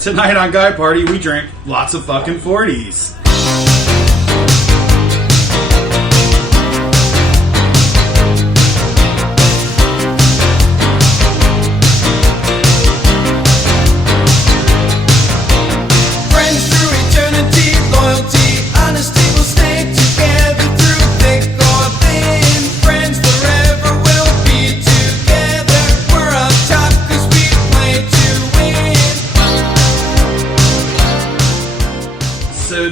Tonight on Guy Party, we drink lots of fucking 40s.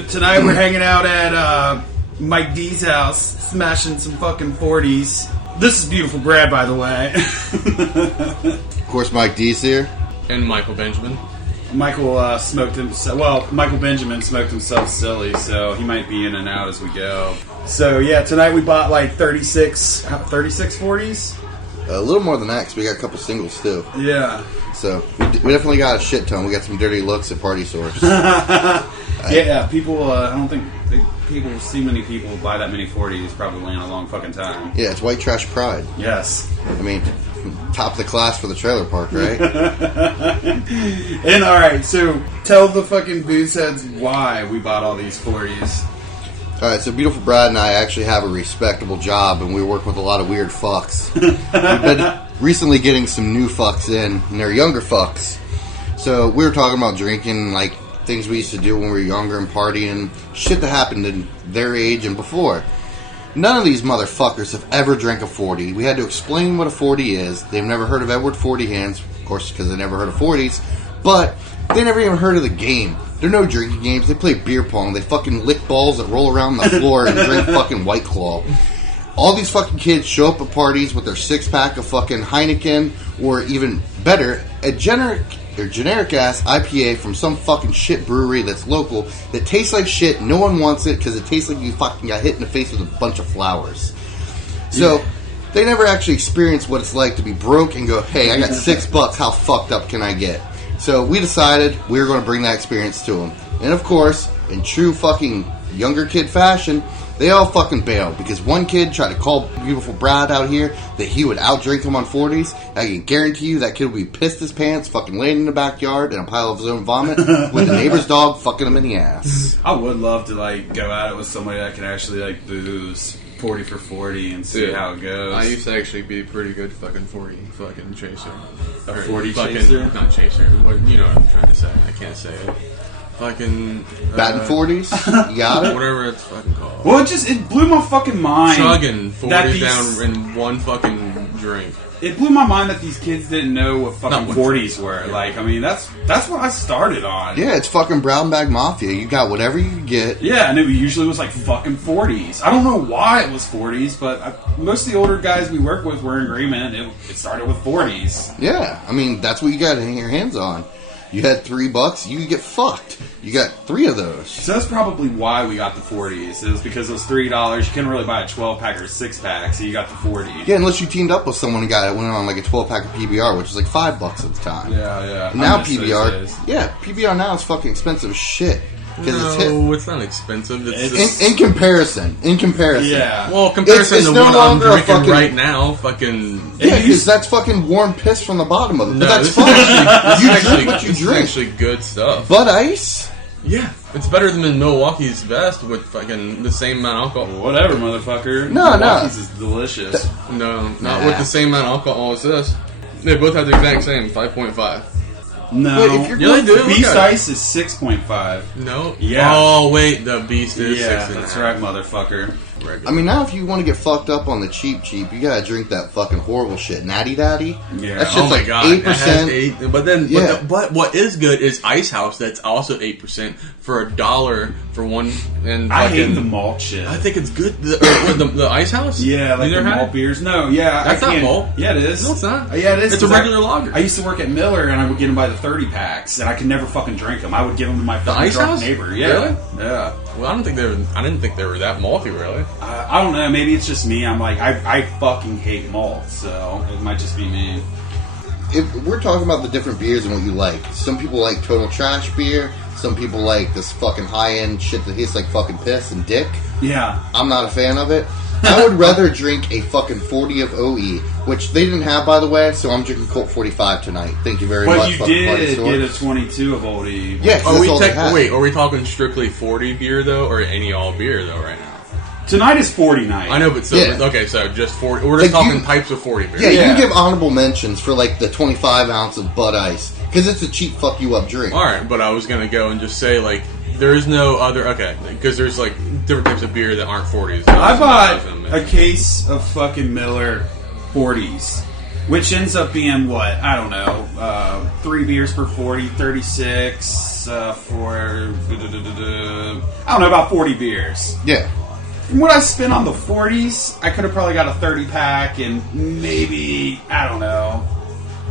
Tonight we're hanging out at Mike D's house, smashing some fucking 40s. This is Beautiful Brad, by the way. Of course, Mike D's here. And Michael Benjamin. Michael smoked himself. Well, Michael Benjamin smoked himself silly, so he might be in and out as we go. So yeah, tonight we bought like 36 40s. A little more than that, because we got a couple singles too. Yeah. So we definitely got a shit ton. We got some dirty looks at party stores. Yeah, people. I don't think people see many people buy that many 40s probably in a long fucking time. Yeah, it's white trash pride. Yes. I mean, top of the class for the trailer park, right? And alright, so tell the fucking Boozeheads why we bought all these 40s. Alright, so Beautiful Brad and I actually have a respectable job, and we work with a lot of weird fucks. We've been recently getting some new fucks in, and they're younger fucks. So we were talking about drinking, like things we used to do when we were younger and partying, shit that happened in their age and before. None of these motherfuckers have ever drank a 40. We had to explain what a 40 is. They've never heard of Edward 40 Hands, of course, because they never heard of 40s, but they never even heard of the game. They're no drinking games. They play beer pong. They fucking lick balls that roll around the floor and drink fucking White Claw. All these fucking kids show up at parties with their six-pack of fucking Heineken, or even better, a generic ass IPA from some fucking shit brewery that's local that tastes like shit. No one wants it because it tastes like you fucking got hit in the face with a bunch of flowers. So they never actually experience what it's like to be broke and go, hey, I got $6. How fucked up can I get? So we decided we were going to bring that experience to them. And of course, in true fucking younger kid fashion, they all fucking bailed because one kid tried to call Beautiful Brad out here that he would outdrink him on 40s. I can guarantee you that kid would be pissed his pants, fucking laying in the backyard in a pile of his own vomit with the neighbor's dog fucking him in the ass. I would love to like go at it with somebody that can actually like booze 40 for 40 and see how it goes. I used to actually be a pretty good fucking 40 fucking chaser. A 40 fucking, chaser? Not chaser. What, you know what I'm trying to say. I can't say it. Fucking Batting 40s? You got it? Whatever it's fucking called. Well, it blew my fucking mind. Chugging 40 down in one fucking drink. It blew my mind that these kids didn't know what fucking 40s were. Yeah. Like, I mean, that's what I started on. Yeah, it's fucking brown bag mafia. You got whatever you get. Yeah, and it usually was like fucking 40s. I don't know why it was 40s, but most of the older guys we work with were in agreement. It started with 40s. Yeah, I mean, that's what you got to hang your hands on. You had $3, you could get fucked. You got 3 of those. So that's probably why we got the 40s. It was because it was $3. You couldn't really buy a 12-pack or a 6-pack, so you got the 40. Yeah, unless you teamed up with someone who went on like a 12-pack of PBR, which was like $5 at the time. Yeah. And now PBR now is fucking expensive as shit. No, it's not expensive. It's in comparison. Yeah. Well, comparison it's to no what I'm longer drinking fucking, right now, fucking... Yeah, because that's fucking warm piss from the bottom of it. No, But that's this fine. is You drink what you this is drink. actually good stuff. Bud Ice? Yeah. It's better than Milwaukee's Best with fucking the same amount of alcohol. Whatever, motherfucker. No. Milwaukee's is delicious. No, not with the same amount of alcohol as this. They both have the exact same, 5.5. No. Wait, if you're Yeah, they do. Beast Ice is 6.5. No? Yeah. Oh, wait, the Beast is 6.5. Yeah, that's right, motherfucker. I mean, now if you want to get fucked up on the cheap, you gotta drink that fucking horrible shit. Natty Daddy? Yeah. That's Oh just my like god, 8%. it has 8, but then, Yeah. but what is good is Ice House. That's also 8% for $1 for one. And I fucking, hate the malt shit. I think it's good. The Ice House. Yeah, like You the never had malt it? beers. No, yeah, That's I not can't. malt. Yeah, it is. No, it's not. Yeah, it is. It's a 'cause regular lager. I used to work at Miller, and I would get them by the 30 packs, and I could never fucking drink them. I would give them to my fucking Ice drunk House? neighbor. Yeah, Really? yeah. Well, I didn't think they were that malty, really. I don't know. Maybe it's just me. I'm like, I fucking hate malt, so it might just be me. If we're talking about the different beers and what you like, some people like total trash beer. Some people like this fucking high-end shit that tastes like fucking piss and dick. Yeah. I'm not a fan of it. I would rather drink a fucking 40 of OE, which they didn't have, by the way, so I'm drinking Colt 45 tonight. Thank you very much. But you fucking Buddy did Store. get a 22 of Old E. Yeah, 'cause that's all they had. Wait, are we talking strictly 40 beer though, or any all beer though right now? Tonight is 40 night. I know, but so Yeah. okay, so just 40. We're just Like, talking you- types of 40 beer. Yeah, you Yeah. can give honorable mentions for like the 25 ounce of Bud Ice, because it's a cheap fuck you up drink. All right, but I was gonna go and just say like there is no other because there's like different types of beer that aren't 40s. I bought a case of fucking Miller 40s, which ends up being what? I don't know. 3 beers per 40, 36 for I don't know, about 40 beers. Yeah. From what I spent on the 40s, I could have probably got a 30 pack and maybe, I don't know,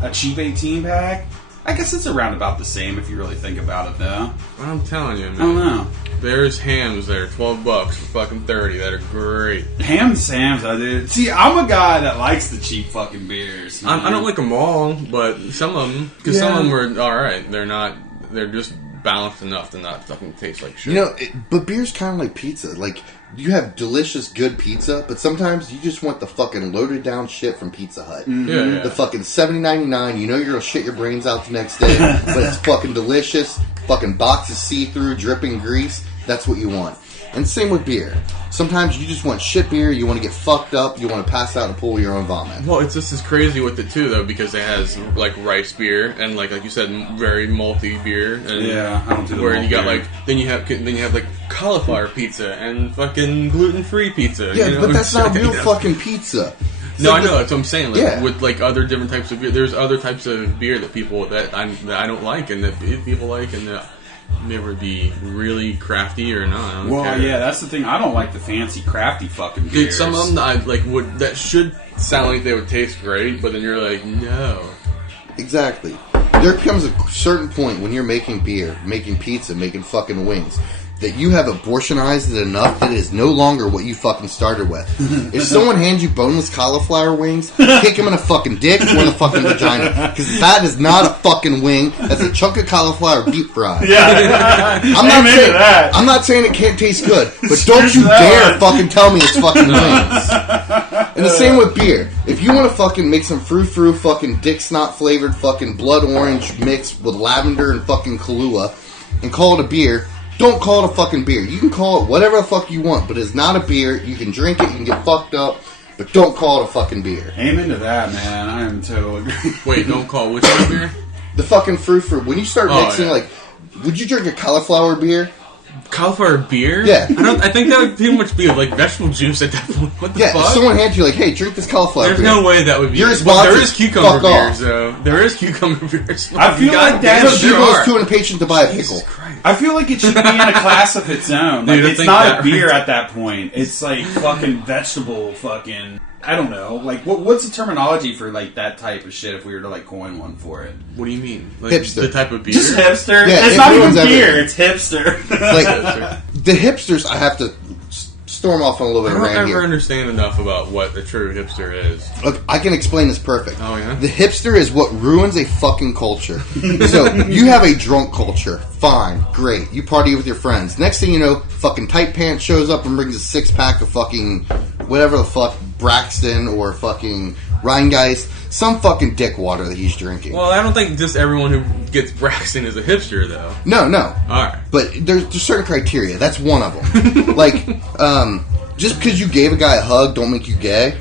a cheap 18 pack. I guess it's around about the same if you really think about it, though. I'm telling you, man. I don't know. There's hams there, $12 for fucking 30. That are great. Hams, I did. See, I'm a guy that likes the cheap fucking beers. I don't like them all, but some of them, because some of them are all right. They're not. They're just balanced enough to not fucking taste like shit. You know, but beer's kind of like pizza. Like, you have delicious, good pizza, but sometimes you just want the fucking loaded down shit from Pizza Hut. Yeah. The fucking $7.99, you know you're gonna shit your brains out the next day, but it's fucking delicious. Fucking box is see-through, dripping grease. That's what you want. And same with beer. Sometimes you just want shit beer, you want to get fucked up, you want to pass out and pull your own vomit. Well, it's just as crazy with it too, though, because it has like rice beer and like you said, very malty beer. And Yeah, I don't do the where malt you got beer. like then you have like cauliflower pizza and fucking gluten-free pizza. Yeah, you know? but that's not You real know? fucking pizza. No, I know. That's what I'm saying. Like, Yeah. with like other different types of beer, there's other types of beer that people that I don't like and that people like, and that never be really crafty or not. I don't Well, care. yeah, that's the thing. I don't like the fancy, crafty fucking Dude, beers. some of them I like would that should sound like they would taste great, but then you're like, no. Exactly. There comes a certain point when you're making beer, making pizza, making fucking wings, that you have abortionized it enough that it is no longer what you fucking started with. If someone hands you boneless cauliflower wings, kick him in a fucking dick or in the fucking vagina. Because that is not a fucking wing. That's a chunk of cauliflower deep fried. Yeah. I'm not saying it can't taste good, but don't you dare fucking tell me it's fucking wings. And the same with beer. If you want to fucking make some frou-frou fucking dick snot flavored fucking blood orange mix with lavender and fucking Kahlua and call it a beer, don't call it a fucking beer. You can call it whatever the fuck you want, but it's not a beer. You can drink it, you can get fucked up, but don't call it a fucking beer. Amen to that, man. I am totally agree. Wait, don't call which kind of beer? The fucking frou-frou. When you start Oh, mixing, yeah. like, would you drink a cauliflower beer? Cauliflower beer? Yeah. I think that would pretty much be like vegetable juice at that point. What the Yeah, fuck? if someone hands you like, hey, drink this cauliflower There's beer. no way that would be. Your But response there is, is cucumber "Fuck off." beers, though. There is cucumber beers. I feel like that Yes, should there People is are. too impatient to buy a Jesus pickle. Christ. I feel like it should be in a class of its own. Like, Dude, I it's think not that a beer right- at that point. It's like fucking vegetable fucking... I don't know. Like, what's the terminology for, like, that type of shit if we were to, like, coin one for it? What do you mean? Like, Hipster. The type of beer? Just hipster? Yeah, it's it not even ruins beer. everything. It's hipster. Like, the hipsters, I have to storm off on a little bit I of don't rant ever here. understand enough about what a true hipster is. Look, I can explain this perfect. Oh, yeah? The hipster is what ruins a fucking culture. So, you have a drunk culture. Fine. Great. You party with your friends. Next thing you know, fucking Tight Pants shows up and brings a 6-pack of fucking whatever the fuck, Braxton or fucking Rheingeist. Some fucking dick water that he's drinking. Well, I don't think just everyone who gets Braxton is a hipster, though. No. Alright. But there's certain criteria. That's one of them. Like, just because you gave a guy a hug don't make you gay.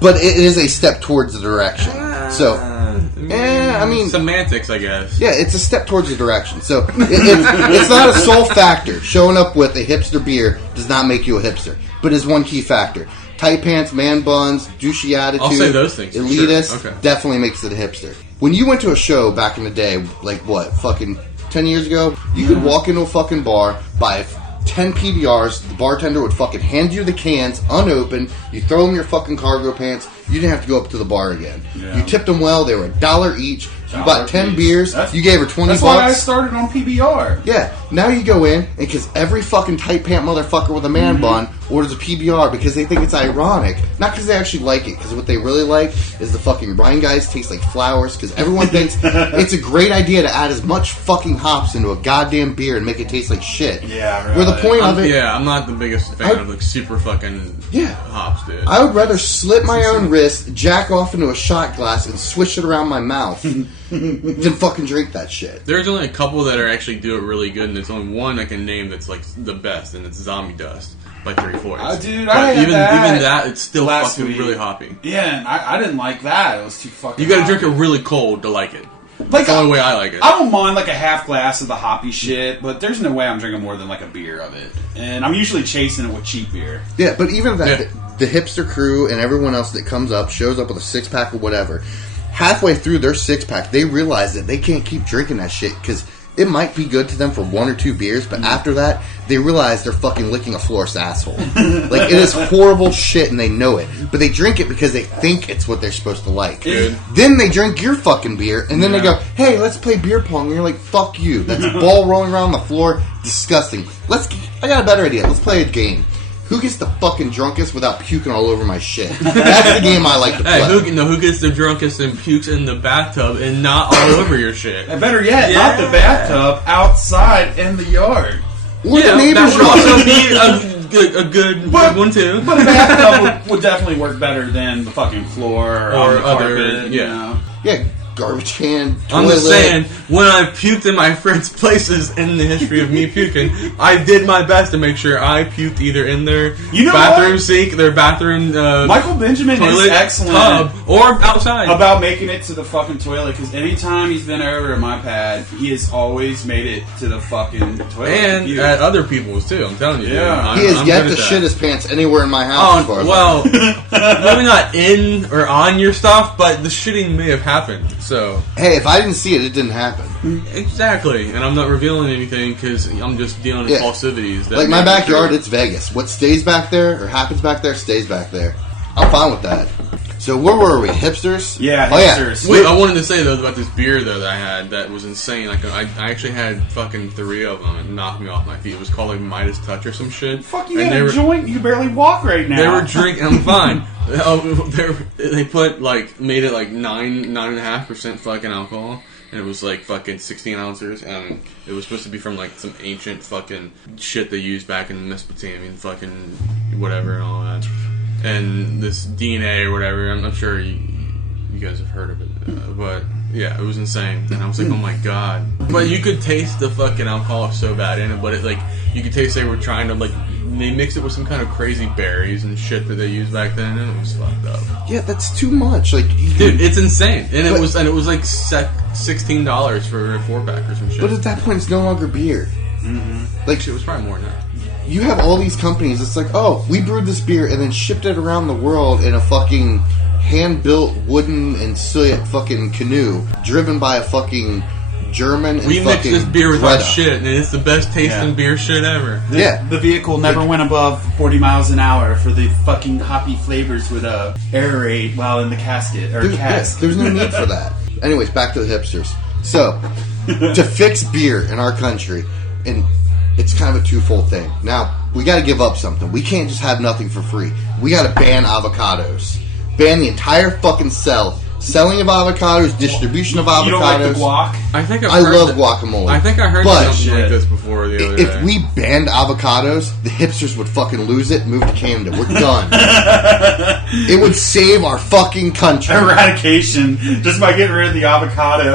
But it is a step towards the direction. So, I mean... Semantics, I guess. Yeah, it's a step towards the direction. So, it's not a sole factor. Showing up with a hipster beer does not make you a hipster. But is one key factor. Tight pants, man buns, douchey attitude. I'll say those things, for Elitist, sure. Okay. definitely makes it a hipster. When you went to a show back in the day, like what, fucking 10 years ago, you could walk into a fucking bar, buy 10 PBRs, the bartender would fucking hand you the cans, unopened, you throw them in your fucking cargo pants, you didn't have to go up to the bar again. Yeah. You tipped them well, they were $1 each, you bought 10 each. beers, That's- you gave her 20 That's bucks. why I started on PBR. Yeah. Now you go in, and because every fucking tight pant motherfucker with a man bun orders a PBR because they think it's ironic, not because they actually like it, because what they really like is the fucking Rhine guys taste like flowers, because everyone thinks it's a great idea to add as much fucking hops into a goddamn beer and make it taste like shit. Yeah, really. Where the point of it... Yeah, I'm not the biggest fan of like super fucking hops, dude. I would rather slit my own wrist, jack off into a shot glass, and swish it around my mouth than fucking drink that shit. There's only a couple that are actually do it really good, and there's only one I can name that's like the best, and it's Zombie Dust by 3/4. Dude, but I had even that that, it's still last fucking week. really hoppy. Yeah, and I didn't like that. It was too fucking You gotta hoppy. drink it really cold to like it. Like, That's the only way I like it. I don't mind like a half glass of the hoppy shit, but there's no way I'm drinking more than like a beer of it. And I'm usually chasing it with cheap beer. Yeah, but even that, Yeah. the hipster crew and everyone else that comes up, shows up with a 6-pack or whatever, halfway through their 6-pack, they realize that they can't keep drinking that shit because it might be good to them for 1 or 2 beers, but after that, they realize they're fucking licking a florist's asshole. Like, it is horrible shit and they know it, but they drink it because they think it's what they're supposed to like. Good. Then they drink your fucking beer, and then they go, hey, let's play beer pong, and you're like, fuck you. That's a ball rolling around the floor. Disgusting. I got a better idea. Let's play a game. Who gets the fucking drunkest without puking all over my shit? That's the game I like to play. Hey, who gets the drunkest and pukes in the bathtub and not all over your shit? And better yet, not the bathtub, outside in the yard. Or the That neighbor's would also yard. be a good one too. But a bathtub would definitely work better than the fucking floor or on the other, carpet. You know? Yeah, garbage can, toilet. I'm just saying, when I puked in my friends' places in the history of me puking, I did my best to make sure I puked either in their bathroom sink, their bathroom Michael Benjamin toilet, is excellent tub, or outside. about making it to the fucking toilet, because anytime he's been over at my pad, he has always made it to the fucking toilet. And at other people's too, I'm telling you. Yeah. Dude. He has I'm yet good to at shit that. his pants anywhere in my house. As far as Well, maybe not in or on your stuff, but the shitting may have happened. So hey, if I didn't see it, it didn't happen. exactly, and I'm not revealing anything because I'm just dealing with falsities. That Like my may be backyard, true. it's Vegas. What stays back there or happens back there stays back there. I'm fine with that. So where were we? Hipsters? Yeah, Oh, hipsters. Wait, I wanted to say though about this beer though that I had that was insane. Like I actually had fucking 3 of them and knocked me off my feet. It was called like Midas Touch or some shit. Fuck, you And got a joint? You barely walk right now. They were drinking. I'm fine. They put like made it like 9.5% fucking alcohol, and it was like fucking 16 ounces, and it was supposed to be from like some ancient fucking shit they used back in Mesopotamian fucking whatever and all that. And this DNA or whatever, I'm not sure you guys have heard of it, but yeah, it was insane. And I was like, oh my god! But you could taste the fucking alcohol so bad in it, but it like you could taste they were trying to like. They mixed it with some kind of crazy berries and shit that they used back then, and it was fucked up. Yeah, that's too much. Like, Dude, it's insane, and it was like $16 for a 4-pack or some shit. But at that point, it's no longer beer. Like, It was probably more than that. you have all these companies. It's like, oh, we brewed this beer and then shipped it around the world in a fucking hand-built wooden and soot fucking canoe, driven by a fucking German and We mixed fucking this beer with our Greta. shit, and it's the best tasting beer shit ever. The vehicle never went above 40 miles an hour for the fucking hoppy flavors would aerate while in the casket or cask. There's no need for that. Anyways, back to the hipsters. So, to fix beer in our country, and it's kind of a twofold thing. Now, we got to give up something. We can't just have nothing for free. We got to ban avocados. Ban the entire fucking selling of avocados, distribution of avocados. You don't like the guac? I think I love guacamole. I think I heard But something like this before the other if day. we banned avocados, the hipsters would fucking lose it, move to Canada. We're done. It would save our fucking country. Eradication just by getting rid of the avocado.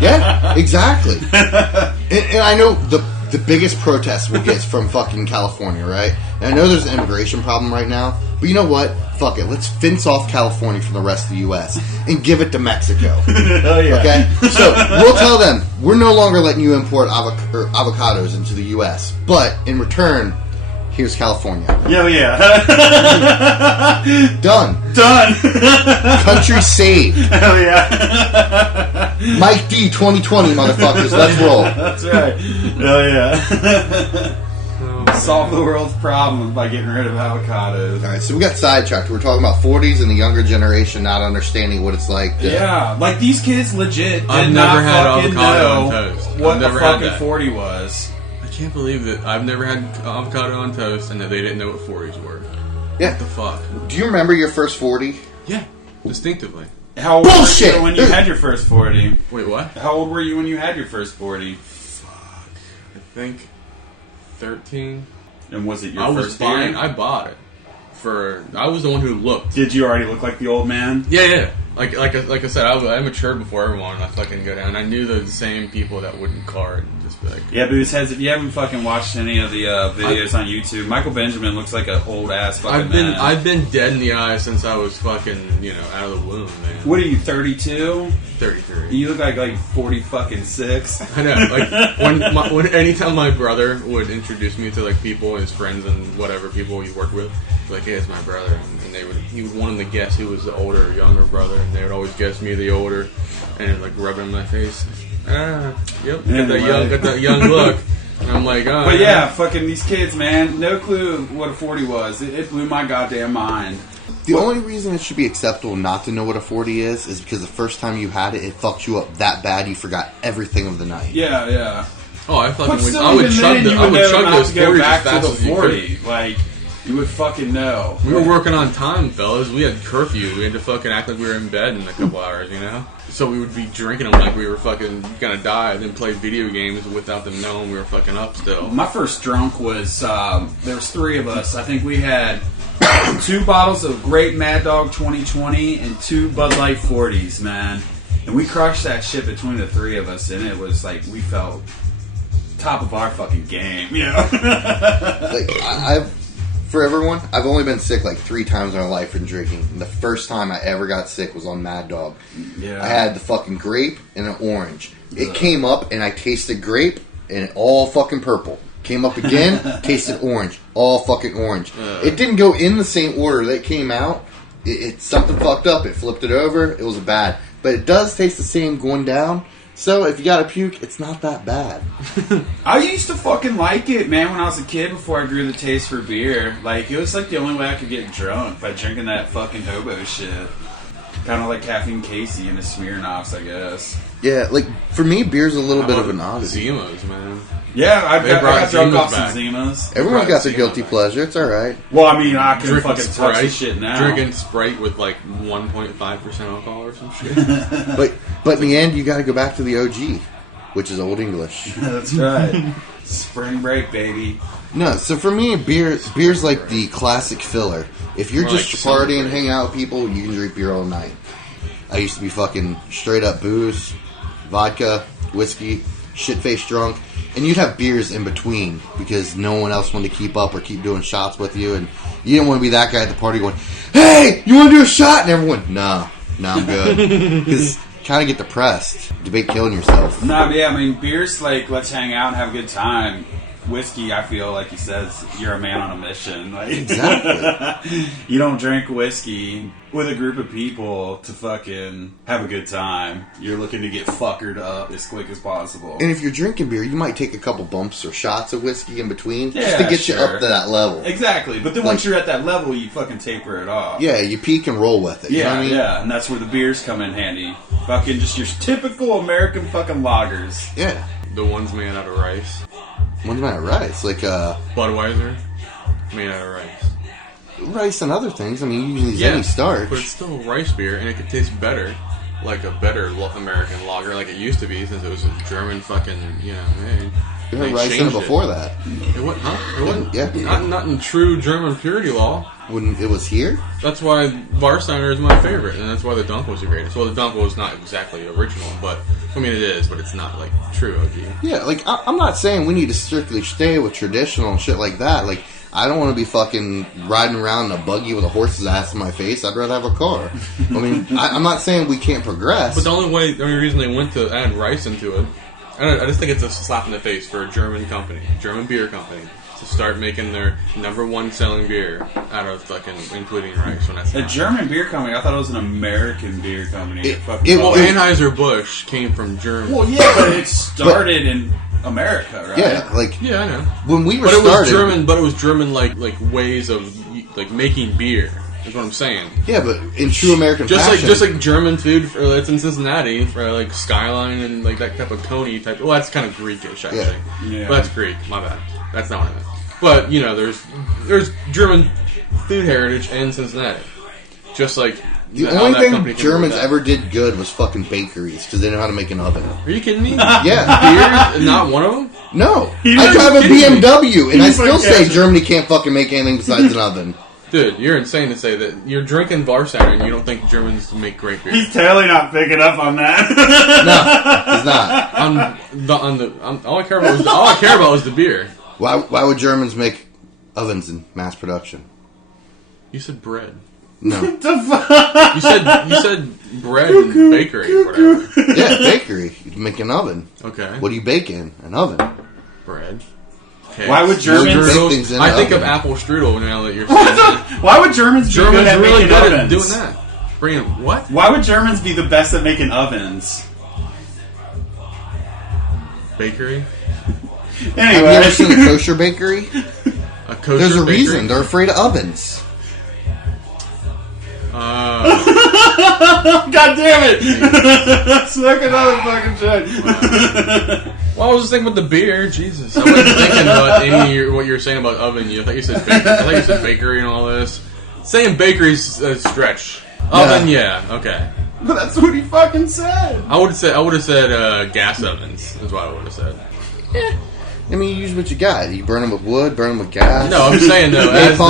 Yeah, exactly. And I know the biggest protest we'll get is from fucking California, right? And I know there's an immigration problem right now, but you know what? Fuck it. Let's fence off California from the rest of the U.S. and give it to Mexico. Hell yeah. Okay? So we'll tell them, we're no longer letting you import avocados into the U.S., but in return, here's California. Hell yeah. Done. Done. Country saved. Hell yeah. Mike D 2020, motherfuckers. Let's roll. That's right. Hell yeah. Solve the world's problems by getting rid of avocados. All right, so we got sidetracked. We're talking about 40s and the younger generation not understanding what it's like. Yeah, like these kids legit did I've not never had fucking avocado know on toast. I've what the never had fucking that. 40 was. I can't believe that I've never had avocado on toast and that they didn't know what 40s were. Yeah. What the fuck? Do you remember your first 40? Yeah, distinctively. How old Bullshit! were you when you had your first 40? Wait, what? How old were you when you had your first 40? I think 13. And was it your I was first buying. beer? I bought it I was the one who looked. Did you already look like the old man? Yeah. Like I said, I matured before everyone. And I fucking go down. I knew the same people that wouldn't card and just be like, Yeah, Boozeheads, if you haven't fucking watched any of the videos on YouTube, Michael Benjamin looks like an old ass fucking man. I've been dead in the eyes since I was fucking out of the womb, man. What are you, 32? 33. You look like 40 fucking 6. I know. Like when anytime my brother would introduce me to like people, his friends and whatever people he worked with, like, hey, it's my brother, and he would want them to guess who was the older or younger brother, and they would always guess me the older, and like rub it in my face. Yep, got that young look. And I'm like, oh. But yeah, fucking these kids, man, no clue what a 40 was. It blew my goddamn mind. The only reason it should be acceptable not to know what a 40 is because the first time you had it, it fucked you up that bad you forgot everything of the night. Yeah. Oh, I fucking But would. still, I would even chug then, the. you I would would know chug not those to go 40s back as fast to as the you 40. could. Like, you would fucking know. We were working on time, fellas. We had curfew. We had to fucking act like we were in bed in a couple hours, So we would be drinking them like we were fucking gonna die, and then play video games without them knowing we were fucking up still. My first drunk was, there was 3 of us. I think we had 2 bottles of Great Mad Dog 2020 and 2 Bud Light 40s, man. And we crushed that shit between the 3 of us, and it was like, we felt top of our fucking game, Like, for everyone, I've only been sick like 3 times in my life from drinking. And the first time I ever got sick was on Mad Dog. Yeah. I had the fucking grape and an orange. It came up and I tasted grape and it all fucking purple. Came up again, tasted orange. All fucking orange. It didn't go in the same order that it came out. It something fucked up. It flipped it over. It was bad. But it does taste the same going down. So if you got to puke, it's not that bad. I used to fucking like it, man, when I was a kid before I grew the taste for beer. Like, it was like the only way I could get drunk, by drinking that fucking hobo shit. Kind of like Caffeine Casey and the Smirnoffs, I guess. Yeah, like, for me, beer's a little bit of an oddity. Zimas, man. Yeah, I They got brought drunk Zimas off back. some Zimas. Everyone's got their Zimas guilty back. pleasure. It's alright. Well, I mean, I can Drinking fucking touch the Sprite, shit now. drinking Sprite with like 1.5% alcohol or some shit. But in the end, you got to go back to the OG, which is Old English. That's right. Spring break, baby. No, so for me, beer's like the classic filler. If you're More just like summer partying, break. hanging out with people, you can drink beer all night. I used to be fucking straight up booze, vodka, whiskey, shit-faced drunk, and you'd have beers in between because no one else wanted to keep up or keep doing shots with you, and you didn't want to be that guy at the party going, "Hey, you want to do a shot?" And everyone, no, I'm good. Because kind of get depressed, debate killing yourself. No, but yeah, I mean, beer's like, let's hang out and have a good time. Whiskey, I feel like he says, you're a man on a mission. Like, Exactly. You don't drink whiskey with a group of people to fucking have a good time. You're looking to get fuckered up as quick as possible. And if you're drinking beer, you might take a couple bumps or shots of whiskey in between just Yeah, to get you sure. up to that level. Exactly, but then Like- once you're at that level, you fucking taper it off. Yeah, you peak and roll with it. You know Yeah, what I mean? yeah, and that's where the beers come in handy. Fucking just your typical American fucking lagers. Yeah. The ones made out of rice. One's not rice. Like, Budweiser, made out of rice. rice and other things. I mean, you use Yeah, any starch. but it's still rice beer, and it could taste better, like a better American lager, like it used to be, since it was a German fucking, made. You had They rice in it changed before that. It wasn't, huh? It wasn't. Yeah. Not in true German purity law. When it was here? That's why Warsteiner is my favorite, and that's why the Dunkel was the greatest. Well, the Dunkel is not exactly original, but I mean it is, but it's not like true OG. Yeah, like, I'm not saying we need to strictly stay with traditional and shit like that. Like, I don't want to be fucking riding around in a buggy with a horse's ass in my face. I'd rather have a car. I mean, I'm not saying we can't progress. But the only reason they went to add rice into it, I just think it's a slap in the face for a German company, German beer company, to start making their #1 selling beer out of fucking including Reichs when that's A not. German beer company. I thought it was an American beer company. Well, Anheuser-Busch came from Germany. Well, yeah, but it started in America, right? Yeah, like Yeah, I know. when we were But it was started, German. But it was German, like ways of like making beer. Is what I'm saying. yeah, but in true American fashion, Just like German food. It's in Cincinnati for like Skyline and like that type of Coney type. Well, that's kind of Greekish actually. Yeah. But that's Greek. My bad. That's not what I meant. But you know, there's German food heritage in Cincinnati. Just like the how only that thing company came Germans up with ever did good was fucking bakeries because they know how to make an oven. that. Are you kidding me? Yeah, Beers? Not one of them? no, He I was drive a kidding me. BMW and I He's still like, say yeah. Germany can't fucking make anything besides an oven. Dude, you're insane to say that you're drinking Varsatter and you don't think Germans make great beer. He's totally not picking up on that. No, he's not. All I care about was the beer. Why would Germans make ovens in mass production? You said bread. No. You said bread and bakery or whatever. Yeah, bakery. You make an oven. Okay. What do you bake in? An oven. Bread. Why would Germans- Bake things in I an think of oven. apple strudel now that you're saying that. Why would Germans be good Germans at are really making good ovens? at doing that. Bringing what? Why would Germans be the best at making ovens? Bakery? Have you Anyway, ever seen a kosher bakery? A kosher There's a bakery? reason. They're afraid of ovens. God damn it! Smoke another fucking shit. Well, I was just thinking about the beer. Jesus, I wasn't thinking about any of what you were saying about oven. I thought you said bakery. I thought you said bakery and all this. Saying bakery's a stretch. Oven, yeah, okay. But that's what he fucking said. I would have said gas ovens. Is what I would have said. I mean, you use what you got. You burn them with wood, burn them with gas. No, I'm saying though, as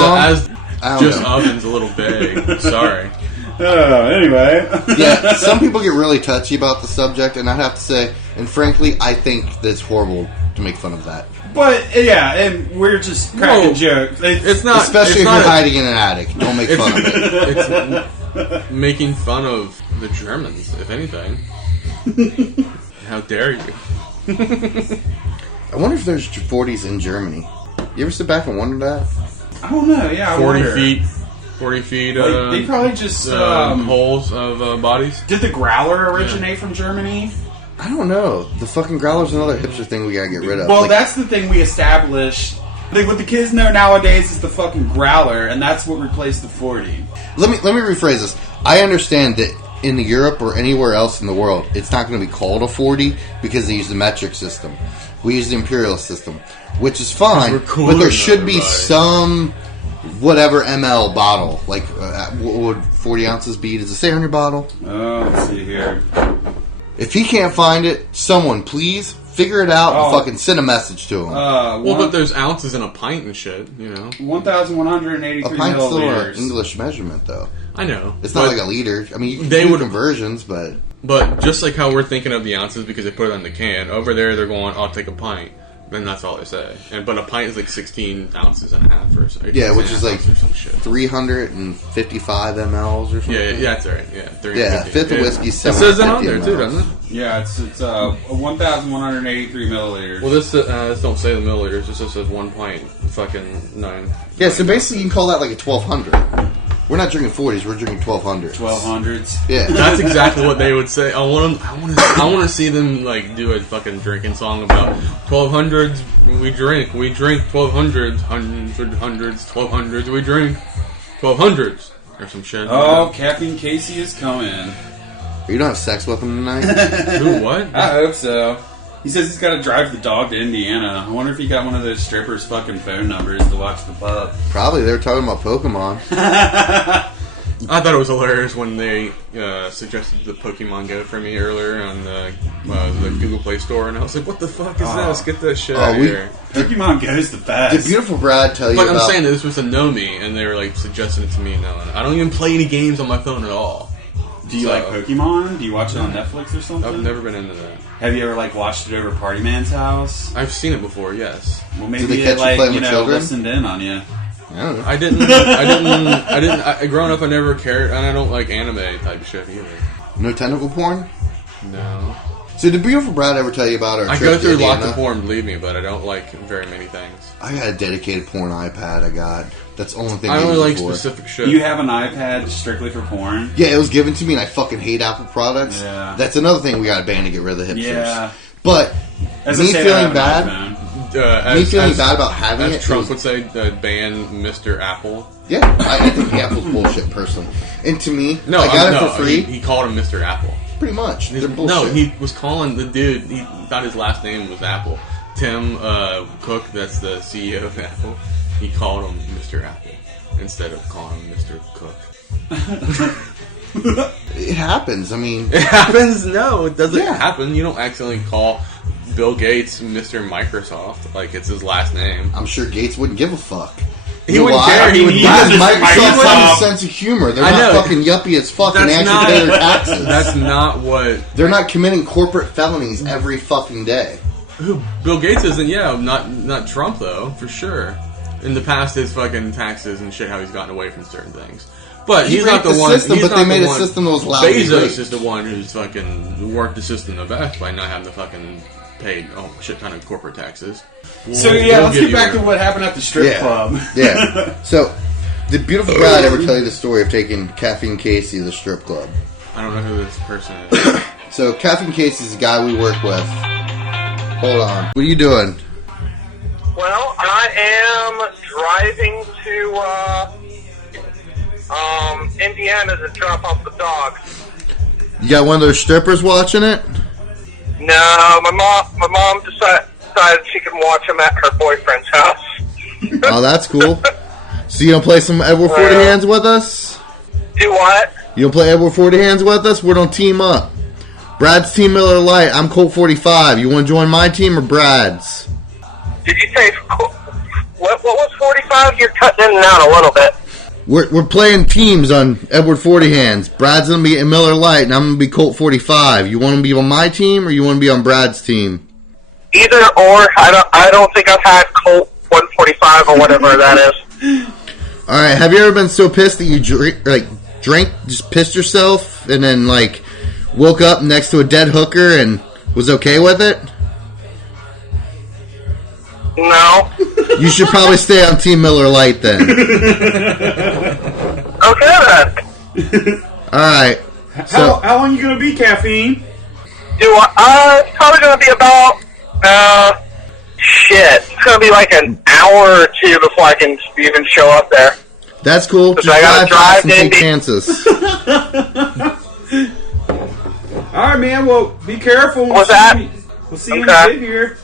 I don't just know. oven's a little big. Sorry. Anyway. Yeah, some people get really touchy about the subject, and I have to say, and frankly, I think that's horrible to make fun of that. But, yeah, and we're just cracking No, jokes. It's not. Especially it's if not you're hiding in an attic. Don't make fun of it. It's making fun of the Germans, if anything. How dare you? I wonder if there's 40s in Germany. You ever sit back and wonder that? I don't know, yeah, I 40 wonder. feet. 40 feet. Like, they probably just... holes of bodies. did the growler originate from Germany? I don't know. The fucking growler's another hipster thing we gotta get rid of. Well, Like, that's the thing we established. Like, what the kids know nowadays is the fucking growler, and that's what replaced the 40. let me rephrase this. I understand that in Europe or anywhere else in the world, it's not going to be called a 40 because they use the metric system. We use the imperial system, which is fine, We're cooler but there than should be everybody. some whatever ml bottle. Like, what would 40 ounces be? Does it say on your bottle? Oh, let's see here. If he can't find it, someone please figure it out and fucking send a message to him. Well, but there's ounces in a pint and shit, you know. 1,183 A pint's still an milliliters. English measurement, though. I know. It's not But- like a liter. I mean, you can They do would- conversions, but... But just like how we're thinking of the ounces because they put it on the can, over there they're going, I'll take a pint. And that's all they say. But a pint is like 16 ounces and a half or so. Yeah, which is like or some shit. 355 mLs or something. Yeah, that's right. Yeah, Yeah, 350. fifth of whiskey, It says it on 750 there too, mLs. doesn't it? Yeah, it's 1,183 milliliters. Well, this don't say the milliliters. This just says 1 pint. Fucking 9. Yeah, so basically you can call that like a 1200. We're not drinking 40s, we're drinking 1200s. 1,200s. Yeah. That's exactly what they would say. I want to see them like do a fucking drinking song about 1200s. We drink 1200s, hundreds, 1200s. We drink 1200s or some shit. Oh, Caffeine Casey is coming. You don't have sex with him tonight? Who? What? I hope so. He says he's got to drive the dog to Indiana. I wonder if he got one of those strippers' fucking phone numbers to watch the pup. Probably, they were talking about Pokemon. I thought it was hilarious when they suggested the Pokemon Go for me earlier on the Google Play Store, and I was like, "What the fuck is this? Get that shit out of here!" Pokemon Go's the best. Did Beautiful Brad tell you But I'm about... saying that this was a know me, and they were like suggesting it to me. No, I don't even play any games on my phone at all. Do you like Pokemon? Do you watch it on Netflix or something? I've never been into that. Have you ever watched it over Party Man's house? I've seen it before, yes. Well, Did maybe they catch it you playing with children? listened in on you. I don't know. I didn't. Growing up, I never cared, and I don't like anime type shit either. No tentacle porn? No. So did Beautiful Brad ever tell you about our I trip go through to lots Indiana? of porn, believe me, but I don't like very many things. I got a dedicated porn iPad I got. That's the only thing I only use it like for. specific shit. You have an iPad strictly for porn? Yeah, it was given to me, and I fucking hate Apple products. Yeah. That's another thing we got to ban to get rid of the hipsters. Yeah. But As me I say, feeling I bad, have an me feeling bad about having as it. Trump was- would say, ban Mr. Apple. Yeah, I think Apple's bullshit personally. And to me, No, I got it no, for free. He called him Mr. Apple. Pretty much. They're bullshit. No, he was calling the dude. He thought his last name was Apple. Tim Cook, that's the CEO of Apple. He called him Mr. Apple instead of calling him Mr. Cook. It happens. I mean, It happens. No, it doesn't Yeah. happen. You don't accidentally call Bill Gates Mr. Microsoft like it's his last name. I'm sure Gates wouldn't give a fuck. He You know wouldn't why? care. He would Because laugh. Microsoft has Microsoft. a sense of humor. They're I not know. fucking yuppie as fuck and That's actually pay their not. taxes. That's not what. They're not committing corporate felonies every fucking day. Who Bill Gates isn't? Yeah, not Trump though, for sure. In the past, his fucking taxes and shit, how he's gotten away from certain things. But He he's not rigged the the one. system, he's but not they the made a one- system that was loudly Bezos rigged. is the one who's fucking worked the system the best by not having to fucking pay a shit ton of corporate taxes. So We'll- yeah, we'll let's give get you back to one. what happened at the strip club. Yeah. So, did Beautiful Brad ever tell you the story of taking Caffeine Casey to the strip club? I don't know who this person is. So, Caffeine Casey's a guy we work with. Hold on. What are you doing? Well, I am driving to Indiana to drop off the dog. You got one of those strippers watching it? No, my mom decided she can watch him at her boyfriend's house. Oh, that's cool. So, you gonna play some Edward 40 Hands with us? Do what? You gonna play Edward 40 Hands with us? We're gonna team up. Brad's Team Miller Lite. I'm Colt 45. You wanna join my team or Brad's? Did you say what was 45? You're cutting in and out a little bit. We're playing teams on Edward 40 Hands. Brad's gonna be a Miller Lite, and I'm gonna be Colt 45. You want to be on my team, or you want to be on Brad's team? Either or. I don't think I've had Colt 145 or whatever that is. All right. Have you ever been so pissed that you drank, just pissed yourself, and then woke up next to a dead hooker and was okay with it? No. You should probably stay on Team Miller Lite then. Okay then. All right. How long you gonna be, Caffeine? It's probably going to be about, it's going to be like an hour or two before I can even show up there. That's cool. Just I gotta drive fast drive and take in- chances. All right, man. Well, be careful. What's that? We'll see you when Okay. you get here.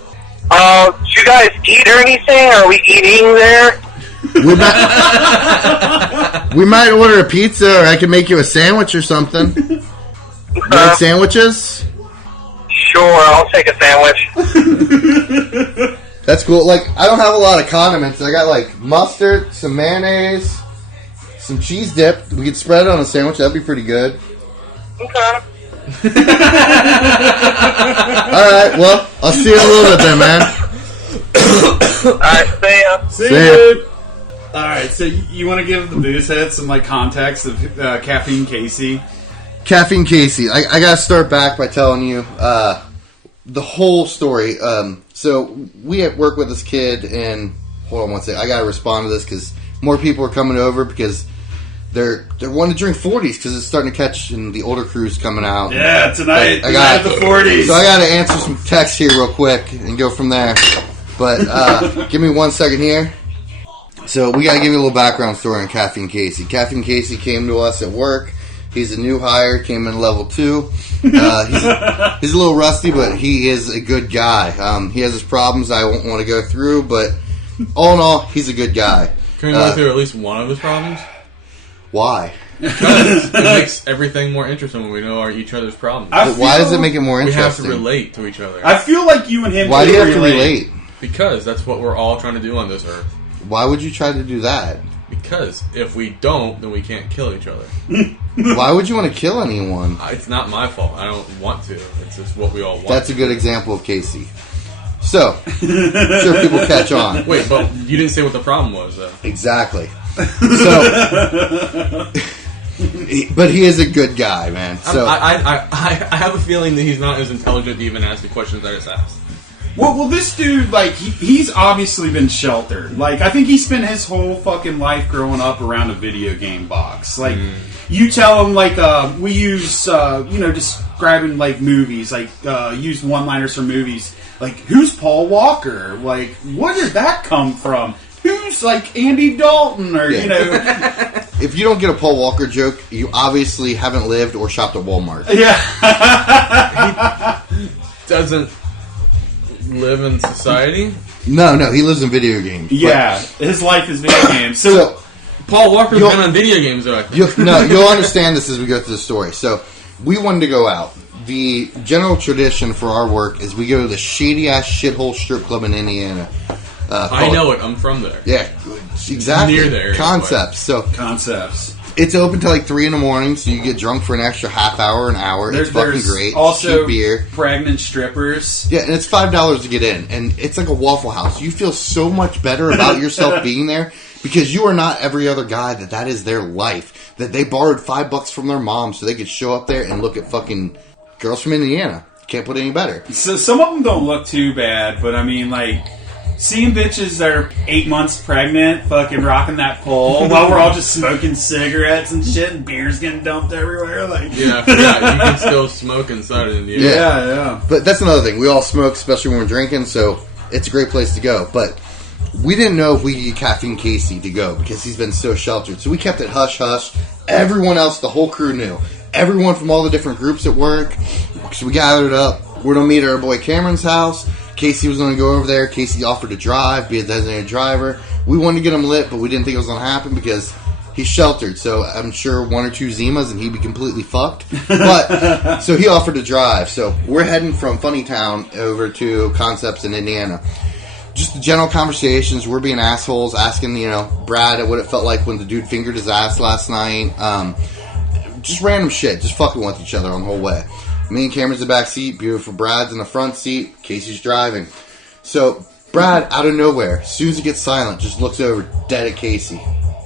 Did you guys eat or anything? Are we eating there? We might order a pizza, or I can make you a sandwich or something. You like sandwiches? Sure, I'll take a sandwich. That's cool. I don't have a lot of condiments. I got mustard, some mayonnaise, some cheese dip. We could spread it on a sandwich. That'd be pretty good. Okay. Alright, well, I'll see you in a little bit then, man. Alright, see ya. See See ya. you. All right. So you want to give the Boozehead some context of Caffeine Casey? Caffeine Casey. I gotta start back by telling you the whole story. So we work with this kid, and hold on one second. I gotta respond to this because more people are coming over because they're wanting to drink 40s because it's starting to catch, and the older crew's coming out. Yeah, tonight. I got the 40s. So I gotta answer some texts here real quick and go from there. But give me 1 second here. So we gotta give you a little background story on Caffeine Casey. Caffeine Casey came to us at work. He's a new hire, came in level 2. He's a little rusty, but he is a good guy. He has his problems I won't want to go through, but all in all, he's a good guy. Can we go through at least one of his problems? Why? Because it makes everything more interesting when we know each other's problems. But why does it make it more We have to interesting? relate to each other. I feel like you and him. Why do you have to relate? relate? Because that's what we're all trying to do on this earth. Why would you try to do that? Because if we don't, then we can't kill each other. Why would you want to kill anyone? It's not my fault. I don't want to. It's just what we all want. That's a good example of Casey. So, I'm sure people catch on. Wait, but you didn't say what the problem was, though. Exactly. So, But he is a good guy, man. So I have a feeling that he's not as intelligent to even ask the questions I just asked. Well, this dude, like, he's obviously been sheltered. Like, I think he spent his whole fucking life growing up around a video game box. Like, you tell him, like, we use, describing, like, movies, like, use one-liners from movies. Like, who's Paul Walker? Like, where did that come from? Who's, like, Andy Dalton? Or, if you don't get a Paul Walker joke, you obviously haven't lived or shopped at Walmart. Yeah. He doesn't live in society? No, he lives in video games. Yeah, his life is video games. So Paul Walker's been on video games, though. You'll understand this as we go through the story. So we wanted to go out. The general tradition for our work is we go to the shady-ass shithole strip club in Indiana. I know it. I'm from there. Yeah, exactly. Near there. Concepts. Concepts. It's open till like 3 a.m, so you get drunk for an extra half hour, an hour. It's fucking great. Also, cheap beer. Pregnant strippers. Yeah, and it's $5 to get in, and it's like a Waffle House. You feel so much better about yourself being there because you are not every other guy that is their life. That they borrowed $5 from their mom so they could show up there and look at fucking girls from Indiana. Can't put it any better. So some of them don't look too bad, but I mean, like, seeing bitches that are 8 months pregnant fucking rocking that pole while we're all just smoking cigarettes and shit and beer's getting dumped everywhere. Like, yeah, I forgot. You can still smoke inside of Indiana. Yeah. But that's another thing. We all smoke, especially when we're drinking, so it's a great place to go. But we didn't know if we could get Caffeine Casey to go because he's been so sheltered. So we kept it hush-hush. Everyone else, the whole crew knew. Everyone from all the different groups at work. So we gathered up. We're going to meet at our boy Cameron's house. Casey was going to go over there. Casey offered to drive, be a designated driver. We wanted to get him lit, but we didn't think it was going to happen because he's sheltered. So I'm sure 1 or 2 Zimas and he'd be completely fucked. But so he offered to drive. So we're heading from Funnytown over to Concepts in Indiana. Just the general conversations. We're being assholes, asking Brad what it felt like when the dude fingered his ass last night. Just random shit, just fucking with each other on the whole way. Me and Cameron's in the back seat, beautiful Brad's in the front seat, Casey's driving. So, Brad, out of nowhere, as soon as he gets silent, just looks over, dead at Casey.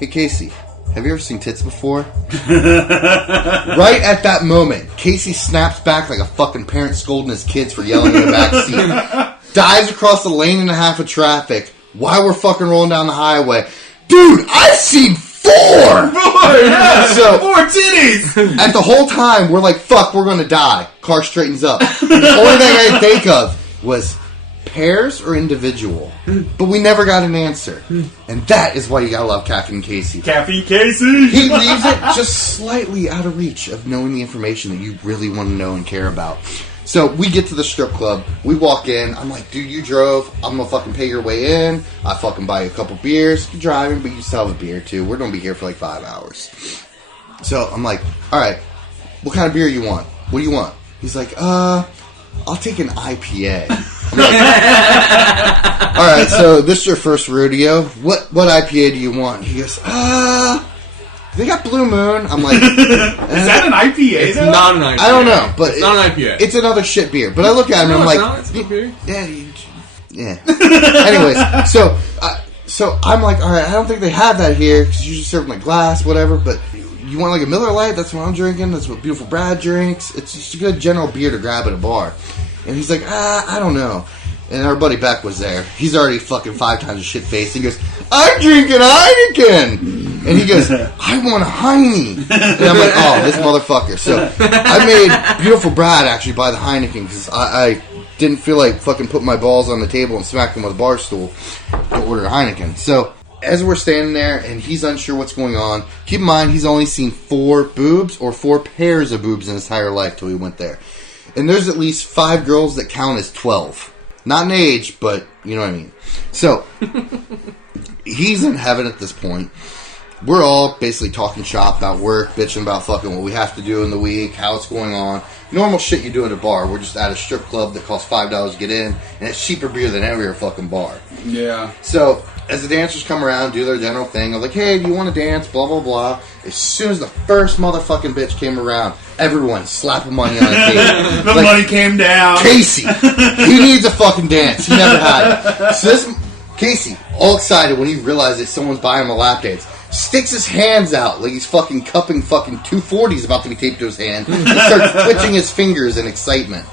Hey, Casey, have you ever seen tits before? Right at that moment, Casey snaps back like a fucking parent scolding his kids for yelling in the back seat. Dives across the lane and a half of traffic while we're fucking rolling down the highway. Dude, I've seen 4! Yeah, so, 4 titties! At the whole time, we're like, fuck, we're gonna die. Car straightens up. The only thing I could think of was pairs or individual. But we never got an answer. And that is why you gotta love Caffeine Casey. Caffeine Casey! He leaves it just slightly out of reach of knowing the information that you really want to know and care about. So we get to the strip club. We walk in. I'm like, dude, you drove. I'm going to fucking pay your way in. I fucking buy you a couple beers. You're driving, but you still have a beer, too. We're going to be here for like 5 hours. So I'm like, all right, what kind of beer you want? What do you want? He's like, I'll take an IPA. I'm like, all right, so this is your first rodeo. What IPA do you want? He goes, they got Blue Moon. I'm like, is that an IPA? It's not an IPA. I don't know, but it's not an IPA. It's another shit beer. But I look at him and I'm like, it's good beer. Yeah. Anyways, so I'm like, all right, I don't think they have that here because you just serve them like glass, whatever. But you want like a Miller Lite? That's what I'm drinking. That's what beautiful Brad drinks. It's just a good general beer to grab at a bar. And he's like, I don't know. And our buddy Beck was there. He's already fucking 5 times a shit face. He goes, I'm drinking Heineken. And he goes, I want a Heine. And I'm like, oh, this motherfucker. So I made beautiful Brad actually buy the Heineken because I didn't feel like fucking putting my balls on the table and smacking them with a bar stool to order a Heineken. So as we're standing there and he's unsure what's going on, keep in mind he's only seen 4 boobs or 4 pairs of boobs in his entire life till he went there. And there's at least 5 girls that count as 12. Not in age, but you know what I mean. So, he's in heaven at this point. We're all basically talking shop about work, bitching about fucking what we have to do in the week, how it's going on. Normal shit you do at a bar. We're just at a strip club that costs $5 to get in, and it's cheaper beer than every other fucking bar. Yeah. So, as the dancers come around, do their general thing, I'm like, hey, do you want to dance? Blah, blah, blah. As soon as the first motherfucking bitch came around, everyone slapping money on the table. The money came down. Casey, he needs a fucking dance. He never had it. So this Casey, all excited when he realized that someone's buying him a lap dance. sticks his hands out like he's fucking cupping fucking 240s about to be taped to his hand, and starts twitching his fingers in excitement.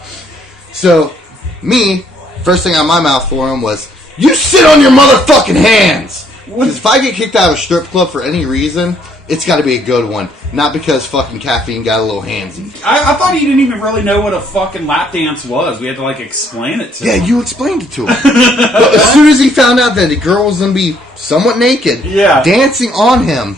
So, me, first thing out of my mouth for him was, "You sit on your motherfucking hands!" Because if I get kicked out of a strip club for any reason, it's got to be a good one. Not because fucking Caffeine got a little handsy. I thought he didn't even really know what a fucking lap dance was. We had to, like, explain it to him. Yeah, you explained it to him. But as soon as he found out that the girl was going to be somewhat naked, dancing on him,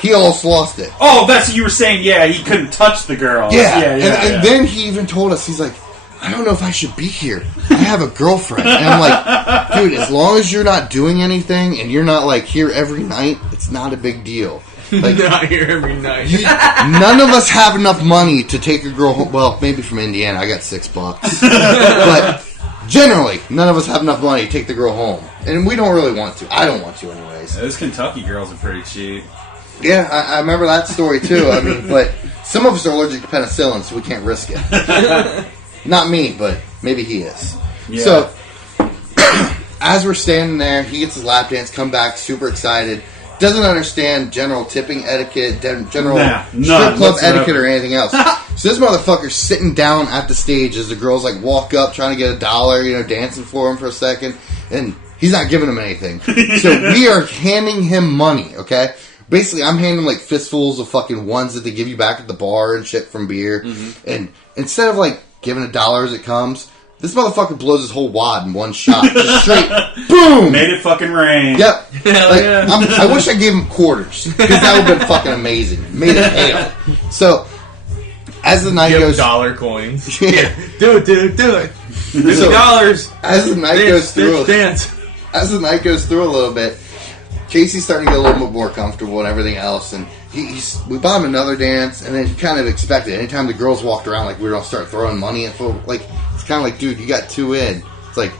he almost lost it. Oh, that's what you were saying. Yeah, he couldn't touch the girl. Yeah. And then he even told us, he's like, "I don't know if I should be here. I have a girlfriend." And I'm like, dude, as long as you're not doing anything and you're not, like, here every night, it's not a big deal. Like, not here every night. None of us have enough money to take a girl home. Well, maybe from Indiana, I got $6. But generally, none of us have enough money to take the girl home. And we don't really want to. I don't want to anyways. Those Kentucky girls are pretty cheap. Yeah, I remember that story too. I mean, but some of us are allergic to penicillin, so we can't risk it. Not me, but maybe he is. Yeah. So, as we're standing there, he gets his lap dance, come back, super excited. Doesn't understand general tipping etiquette, general strip club etiquette, or anything else. So this motherfucker's sitting down at the stage as the girls like walk up, trying to get $1, dancing for him for a second, and he's not giving them anything. So we are handing him money, okay? Basically, I'm handing him like fistfuls of fucking ones that they give you back at the bar and shit from beer. And instead of like giving $1 as it comes, this motherfucker blows his whole wad in one shot. Just straight, boom! Made it fucking rain. Yep. I wish I gave him quarters, because that would have been fucking amazing. Made it hail. So, as the night goes... dollar coins. Yeah. Do it. $50. So, as the night goes through... Dance. As the night goes through a little bit, Casey's starting to get a little bit more comfortable and everything else, and we bought him another dance, and then he kind of expected anytime the girls walked around, like, we were going to start throwing money at folk. Like, it's kind of like, dude, you got 2 in. It's like,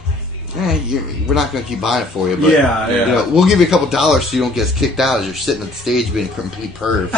we're not going to keep buying it for you, but we'll give you a couple $dollars so you don't get us kicked out as you're sitting at the stage being a complete perv.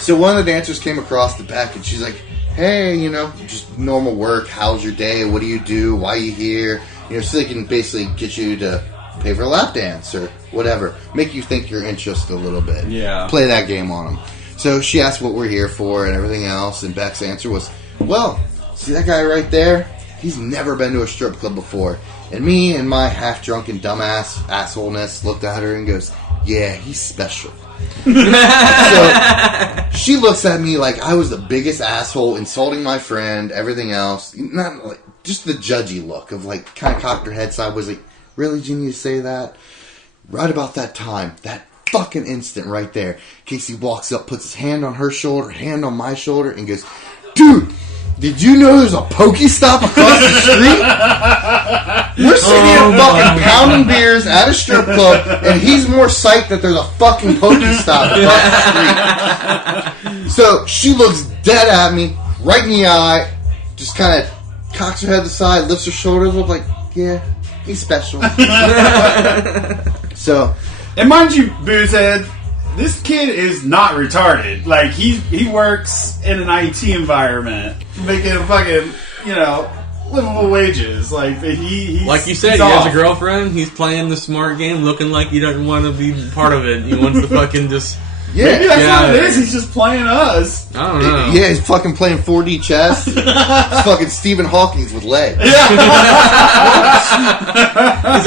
So one of the dancers came across the back, and she's like, "Hey, just normal work. How's your day? What do you do? Why are you here?" So they can basically get you to pay for a lap dance or whatever. Make you think you're interested a little bit. Yeah. Play that game on them. So she asked what we're here for and everything else, and Beck's answer was, "Well, see that guy right there? He's never been to a strip club before." And me and my half-drunken dumbass assholeness looked at her and goes, "Yeah, he's special." So she looks at me like I was the biggest asshole, insulting my friend, everything else. Not like, just the judgy look of like, kind of cocked her head sideways, like, "Really, Ginny, you say that?" Right about that time, that fucking instant right there, Casey walks up, puts his hand on her shoulder, hand on my shoulder, and goes, "Dude, did you know there's a Pokestop across the street?" We're sitting here fucking pounding beers at a strip club, and he's more psyched that there's a fucking Pokestop across the street. So she looks dead at me, right in the eye, just kind of cocks her head to the side, lifts her shoulders up like, "Yeah, he's special." So, and mind you, Boozehead, this kid is not retarded. Like, he works in an IT environment, making fucking, livable wages. Like, he's like you said, he has a girlfriend. He's playing the smart game, looking like he doesn't want to be part of it. He wants to fucking just... Maybe that's what it is. He's just playing us. I don't know. Yeah, he's fucking playing 4D chess. He's fucking Stephen Hawking's with legs.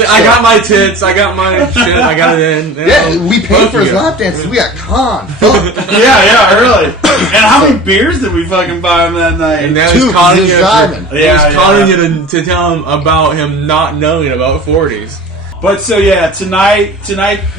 I got my tits. I got my shit. I got it in. Yeah, we paid for his lap dances. We got conned. Yeah, really. And how many beers did we fucking buy him that night? And now he's calling you. driving. He's calling you to tell him about him not knowing about 40s. But so tonight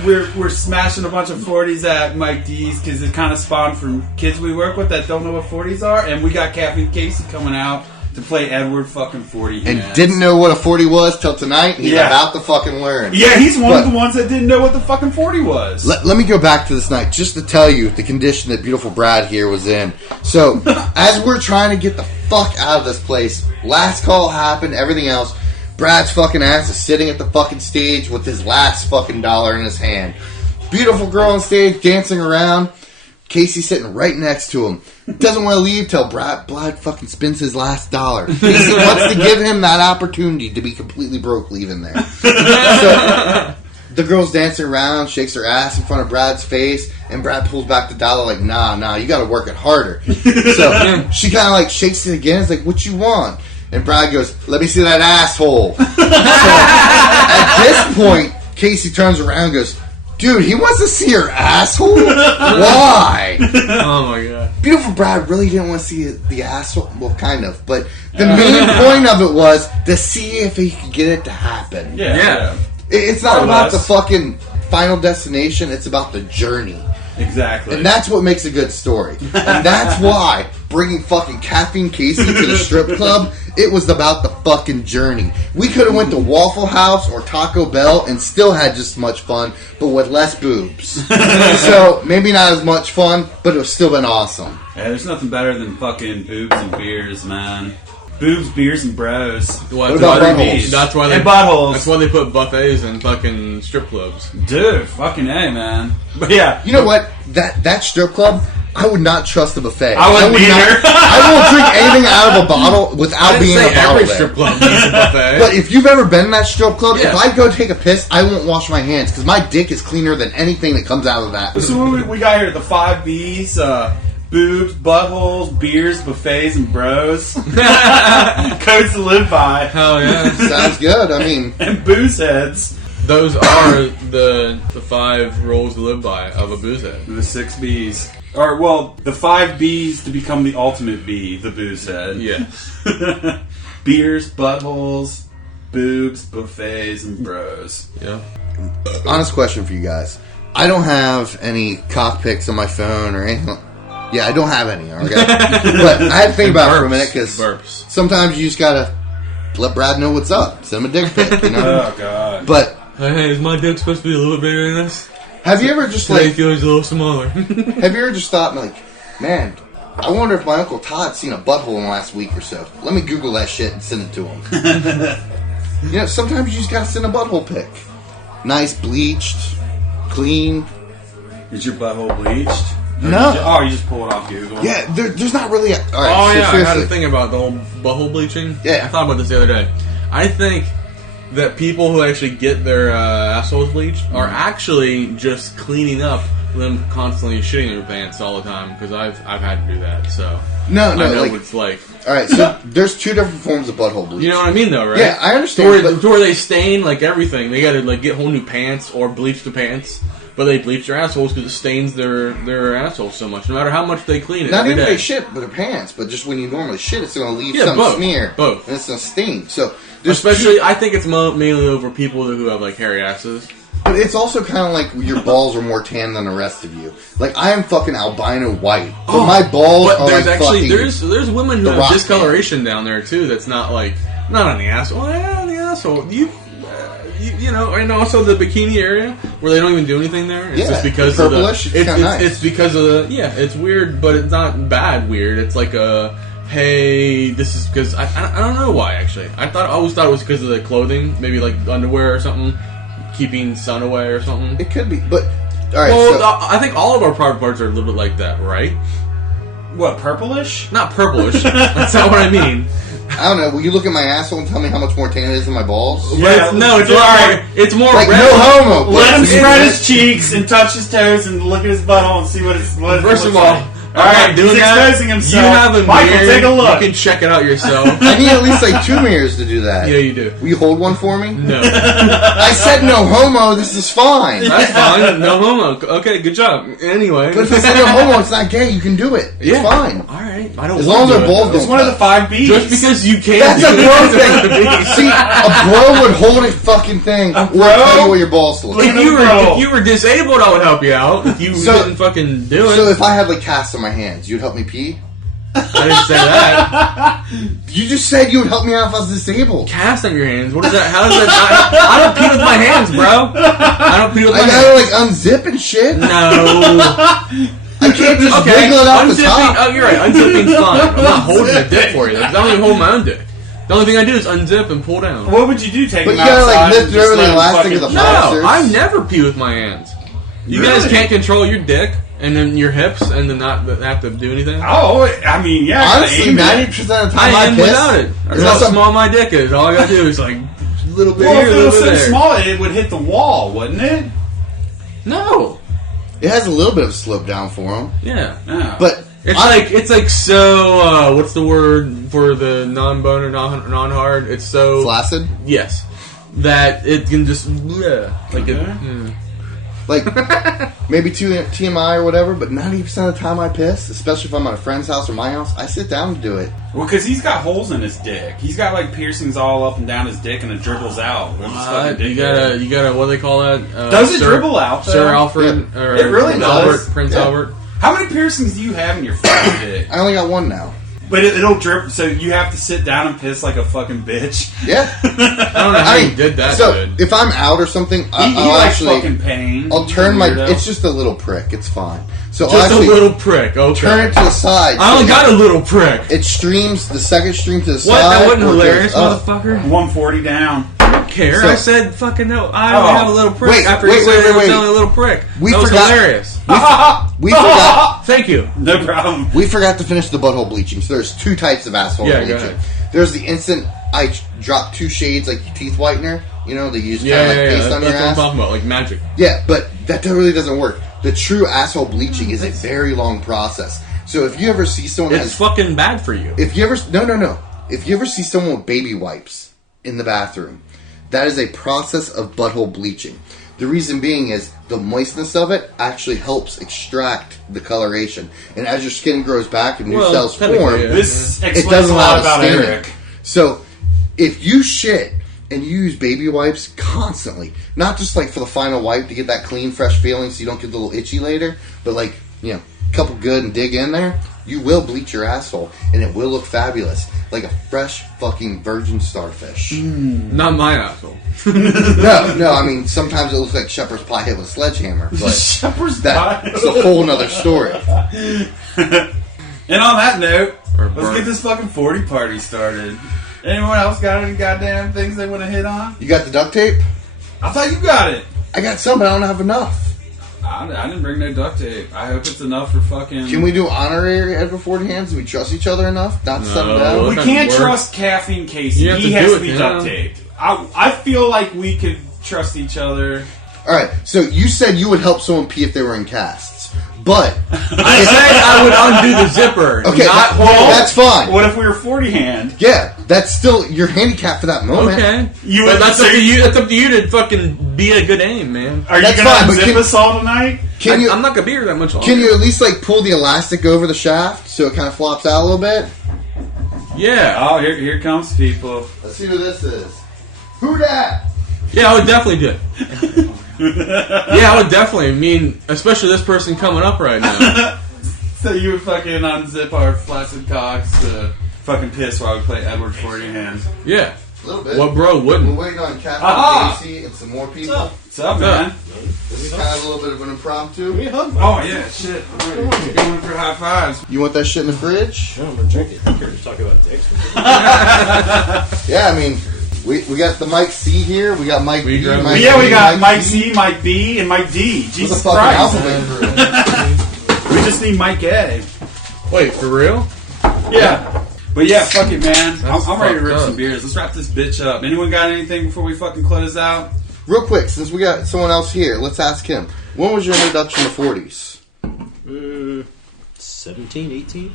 we're smashing a bunch of 40s at Mike D's because it kind of spawned from kids we work with that don't know what 40s are, and we got Caffeine Casey coming out to play Edward fucking 40. And didn't know what a 40 was till tonight. He's about to fucking learn. Yeah, he's one of the ones that didn't know what the fucking 40 was. Let me go back to this night just to tell you the condition that beautiful Brad here was in. So, as we're trying to get the fuck out of this place, last call happened, everything else, Brad's fucking ass is sitting at the fucking stage with his last fucking dollar in his hand. Beautiful girl on stage dancing around. Casey sitting right next to him. Doesn't want to leave till Brad fucking spends his last dollar. Casey wants to give him that opportunity to be completely broke leaving there. So, the girl's dancing around, shakes her ass in front of Brad's face, and Brad pulls back the dollar like, nah, you gotta work it harder. So she kind of like shakes it again. It's like, what you want? And Brad goes, let me see that asshole. So at this point, Casey turns around and goes, dude, he wants to see her asshole? Why? Oh my god. Beautiful Brad really didn't want to see the asshole. Well, kind of. But the main point of it was to see if he could get it to happen. Yeah. It's not about the fucking final destination. It's about the journey. Exactly. And that's what makes a good story. And that's why bringing fucking Caffeine Casey to the strip club, it was about the fucking journey. We could have went to Waffle House or Taco Bell and still had just as much fun, but with less boobs. So maybe not as much fun, but it would still been awesome. Yeah, there's nothing better than fucking boobs and beers, man. Boobs, beers, and bros. What about buttholes? That's why they And buttholes. That's why they put buffets in fucking strip clubs. Dude, fucking A, man. But yeah. You know what? That strip club, I would not trust a buffet. I wouldn't either. I won't drink anything out of a bottle without being in a bottle every there. strip club needs a buffet. But if you've ever been in that strip club, Yeah. if I go take a piss, I won't wash my hands because my dick is cleaner than anything that comes out of that. So what we got here, the 5 B's, boobs, buttholes, beers, buffets, and bros. Codes to live by. Hell yeah. Sounds good. I mean, And boozeheads. Those are the 5 rules to live by of a boozehead. The 6 B's. Or, well, the 5 B's to become the ultimate B, the boozehead. Yeah. Beers, buttholes, boobs, buffets, and bros. Yeah. honest question for you guys. I don't have any cock pics on my phone or anything. Yeah, I don't have any, okay? But I had to think about it for a minute because sometimes you just gotta let Brad know what's up. Send him a dick pic, you know? Oh, God. But Hey, is my dick supposed to be a little bigger than this? have you ever just Today like... feels a little smaller. Have you ever just thought, like, man, I wonder if my Uncle Todd's seen a butthole in the last week or so. Let me Google that shit and send it to him. You know, sometimes you just gotta send a butthole pic. Nice, bleached, clean. Is your butthole bleached? No. You just pull it off Google. Yeah, there's not really a... All right, Oh so yeah, I had seriously. a thing about the whole butthole bleaching. Yeah. I thought about this the other day. I think that people who actually get their assholes bleached are actually just cleaning up them constantly shitting in their pants all the time because I've had to do that. So No, I know like... what it's like. All right, so there's two different forms of butthole bleach. You know what I mean, though, right? Yeah, I understand. To where they stain like everything. They got to like get whole new pants or bleach the pants. But they bleach their assholes because it stains their assholes so much. No matter how much they clean it. Not every even day. they shit with their pants, but just when you normally shit, it's going to leave Yeah, some both. smear. Both. And it's going to stain. So there's Especially, I think it's mainly over people who have like hairy asses. But it's also kind of like your balls are more tan than the rest of you. Like, I am fucking albino white. But my balls But are there's like actually fucking... there's women who the have Rock discoloration down there too. That's not like not on the asshole. Yeah, on the asshole. You know, and also the bikini area where they don't even do anything there. It's Yeah, just because the of the. purplish, it's kinda nice. It's because of the. Yeah, it's weird, but it's not bad weird. It's like a. Hey, this is because I don't know why actually. I always thought it was because of the clothing, maybe like underwear or something, keeping sun away or something. It could be, but... Alright, Well, so... I think all of our private parts are a little bit like that, right? What, purplish? Not purplish. That's not what I mean. I don't know. Will you look at my asshole and tell me how much more tan it is than my balls? Yeah, No, it's all more. right. It's more. Like, red. no homo. Let him but- spread his cheeks and touch his toes and look at his butthole and see what it First of looks all, like. I'm All right, not doing he's that. exposing himself. You have a Michael, mirror. take a look. You can check it out yourself. I need at least like 2 mirrors to do that. Yeah, you do. Will you hold one for me? No, I said no homo. This is fine. that's fine. No homo. Okay, good job. Anyway, But if I said no homo, it's not gay. You can do it. It's fine. All right, I don't. As wanna long as do their it, balls though. It's one of the 5 B's. Just because you can't. That's a do bro it thing. doesn't See, a bro would hold a fucking thing or tell you where your balls look. If you were disabled, I would help you out. If you So- didn't fucking do it, So if I had like casts on my hands, you'd help me pee? I didn't say that. You just said you would help me out if I was disabled. Cast on your hands. What is that? How is that? I don't pee with my hands, bro. I don't pee with my I hands. gotta like unzip and shit. No. I can't just Okay, wiggle it off the unzipping. top. Oh, you're right. Unzipping's fine. I'm not holding a dick for you. I don't even hold my own dick. The only thing I do is unzip and pull down. What would you do? Take But him you gotta, like, outside lift and it just over the let him elastic fucking- of the No, boxers. I never pee with my hands. You guys Really? can't control your dick and then your hips and then not have to do anything. Oh, I mean, yeah. Honestly, aim it. 90% of the time I I am piss. without it. That's Unless how I'm- small my dick is. All I gotta do is like little bit Well, here, if a it little was bit so there. small, it would hit the wall, wouldn't it? No. It has a little bit of a slope down for him, Yeah. No. but It's like so. What's the word for the non-bone or non-hard? It's so flaccid. Yes, that it can just like it. Okay. Like, maybe TMI or whatever, but 90% of the time I piss, especially if I'm at a friend's house or my house, I sit down to do it. Well, because he's got holes in his dick. He's got like piercings all up and down his dick, and it dribbles out. When his fucking dick You gotta, what do they call that? Does it dribble out, though? Sir Alfred? Yeah. Or It really Prince does. Albert, Prince Yeah. Albert. How many piercings do you have in your fucking dick? I only got one now. But it'll drip, so you have to sit down and piss like a fucking bitch. Yeah. I don't know how you did that so good. if I'm out or something, He I'll likes actually, fucking pain. I'll turn my. Weirdo. It's just a little prick. It's fine. So I'll Just a actually little prick. Okay. turn it to the side. I only got a little prick. It streams the second stream to the What? side. That wasn't or it goes hilarious, up. motherfucker. 140 down. I don't care. So- I said fucking no. I only have a little prick Wait, after wait, you said wait, it was wait. only a little prick. We That was forgot- hilarious. We forgot. Thank you. No problem. We forgot to finish the butthole bleaching. So there's two types of asshole Yeah, go bleaching. ahead. There's the instant I drop 2 shades like teeth whitener. You know, they use kind Yeah, of like yeah, paste yeah. on That's your what I'm ass. talking about. Like magic. Yeah, but that really doesn't work. The true asshole bleaching is a very long process. So if you ever see someone It's fucking bad for you. if you ever no, if you ever see someone with baby wipes in the bathroom, that is a process of butthole bleaching. The reason being is the moistness of it actually helps extract the coloration, and as your skin grows back and new Well, cells technically, form, yeah. This it explains doesn't a lot allow about staining. Eric. So if you shit and you use baby wipes constantly, not just like for the final wipe to get that clean, fresh feeling so you don't get a little itchy later, but like, you know, a couple good and dig in there, you will bleach your asshole and it will look fabulous. Like a fresh fucking virgin starfish. Not my asshole. No, I mean, sometimes it looks like shepherd's pie hit with a sledgehammer, but Shepherd's pie. that's a whole nother story. And on that note, Or let's burn. get this fucking 40 party started. Anyone else got any goddamn things they want to hit on? You got the duct tape? I thought you got it. I got some, but I don't have enough. I didn't bring no duct tape. I hope it's enough for fucking... Can we do honorary Edward 40 hands? Do we trust each other enough? Not to set them No. down? We That can't doesn't work. trust Caffeine Casey. You have He to has do to it, be yeah. duct taped. I feel like we could trust each other. Alright, so you said you would help someone pee if they were in casts. But, I said I would undo the zipper. okay, Not that's fine. What if we were 40 hand? Yeah, that's still your handicap for that moment. Okay. You But would that's say- up to you. That's up to you to fucking be a good aim, man. Are That's you going fine, to but unzip can- us all tonight? Can you I'm not gonna be here that much longer. can you at least like pull the elastic over the shaft so it kind of flops out a little bit? Yeah. Oh, here comes people. Let's see who this is. Who dat? Yeah, I would definitely do it. Yeah, I would definitely. I mean, especially this person coming up right now. So you would fucking unzip our flaccid cocks to fucking piss while we play Edward 40 hand. Yeah. A little bit. What bro We're wouldn't? waiting on Caffeine Aha! Casey and some more people. What's up, man? This is kind of a little bit of an impromptu. Oh, yeah, shit. Alright, going for high fives. You want that shit in the fridge? No, I'm gonna drink it. I'm here to talk about dicks. Yeah, I mean, we got the Mike C here. We got Mike We B. got- Mike Yeah, we C, got Mike C, Mike B, and Mike D. What's the Jesus fucking Christ. alphabet group? We just need Mike A. Wait, for real? Yeah. But yeah, fuck it, man. That's I'm ready to fucked rip up. some beers. Let's wrap this bitch up. Anyone got anything before we fucking close out? Real quick, since we got someone else here, let's ask him. When was your introduction to 40s? 17, 18?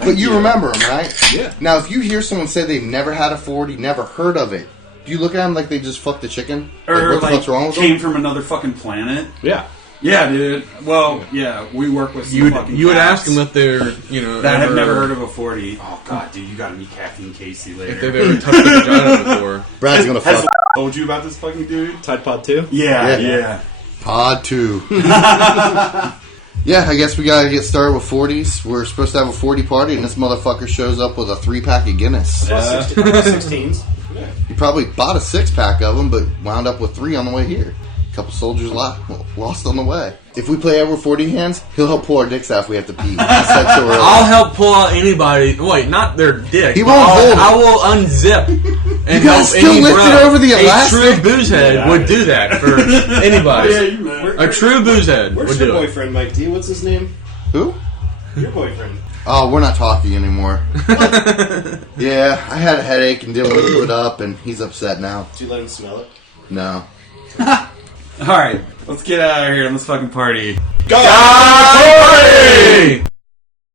But you remember them, right? Yeah. Now, if you hear someone say they've never had a 40, never heard of it, do you look at them like they just fucked the chicken? Or what the fuck's wrong with came them? from another fucking planet? Yeah. Yeah, dude. Well, yeah, we work with some You fucking would you would cats ask them if they're that have never heard of a 40. Oh god, dude, you gotta meet Caffeine Casey if later. they've ever touched the vagina before. Brad's gonna Has fuck. told you about this fucking dude? Tide Pod 2? Yeah, Yeah. yeah. Pod 2. Yeah, I guess we gotta get started with 40s. We're supposed to have a 40 party, and this motherfucker shows up with a 3-pack of Guinness. Yeah. 16s. Yeah. You probably bought a 6-pack of them, but wound up with 3 on the way here. A couple soldiers lost on the way. If we play over 40 hands, he'll help pull our dicks out if we have to pee. I said so early. I'll help pull out anybody. Wait, not their dick. He but won't hold it. I will unzip and You gotta help still any lift bro. it over the elastic? A true boozehead Yeah. would do that for anybody. Yeah, you know. A true boozehead Where's would your do it. boyfriend, Mike D? What's his name? Who? Your boyfriend. Oh, we're not talking anymore. Yeah, I had a headache and didn't want to put up, and he's upset now. Did you let him smell it? No. Alright, let's get out of here and let's fucking party. Party!